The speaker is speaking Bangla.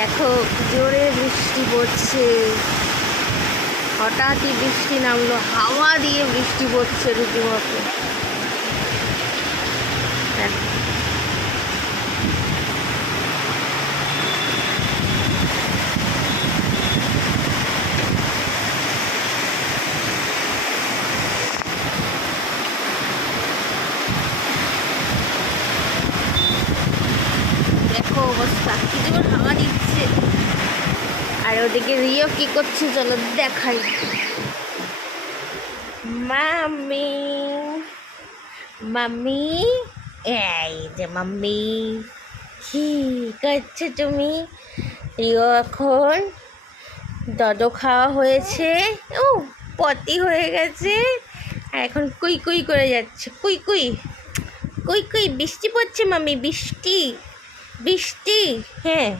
দেখো জোরে বৃষ্টি পড়ছে, হঠাৎই বৃষ্টি নামলো, হাওয়া দিয়ে বৃষ্টি পড়ছে রীতিমতো। দেখো অবস্থা, কি জোর হাওয়া দিচ্ছে। আর ওদিকে রিও কি করছে চলো দেখাই। মাম্মি মাম্মি, এই যে মাম্মি, কি করছো তুমি? রিও এখন দদো খাওয়া হয়েছে, ও পটি হয়ে গেছে, আর এখন কুই কুই করে যাচ্ছে, কুই কুই কুই কুই। বৃষ্টি পড়ছে মাম্মি, বৃষ্টি বৃষ্টি, হ্যাঁ।